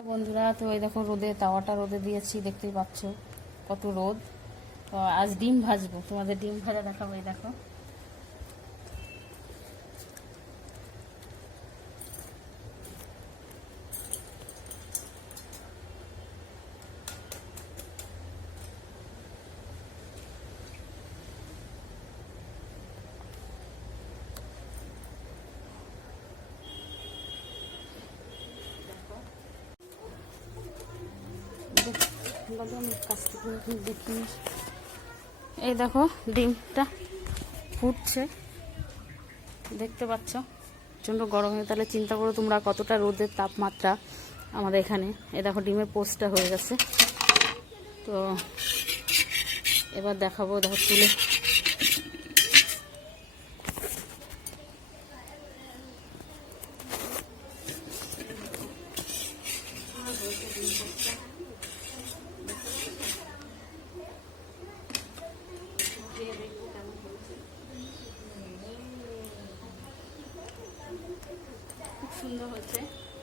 বন্ধুরা, তো এই দেখো রোদে, তাওয়াটা রোদে দিয়েছি, দেখতেই পাচ্ছ কত রোদ। তো আজ ডিম ভাজবো, তোমাদের ডিম ভাজা দেখাবো, এই দেখো। এই দেখো, ডিমটা ফুটছে। দেখতে পাচ্ছ? প্রচণ্ড গরম তাহলে চিন্তা করো তোমরা কতটা রোদের তাপমাত্রা আমাদের এখানে। এ দেখো, ডিমের পোস্টটা হয়ে গেছে। তো এবার দেখাবো, দেখো, তুলে সুন্দর হচ্ছে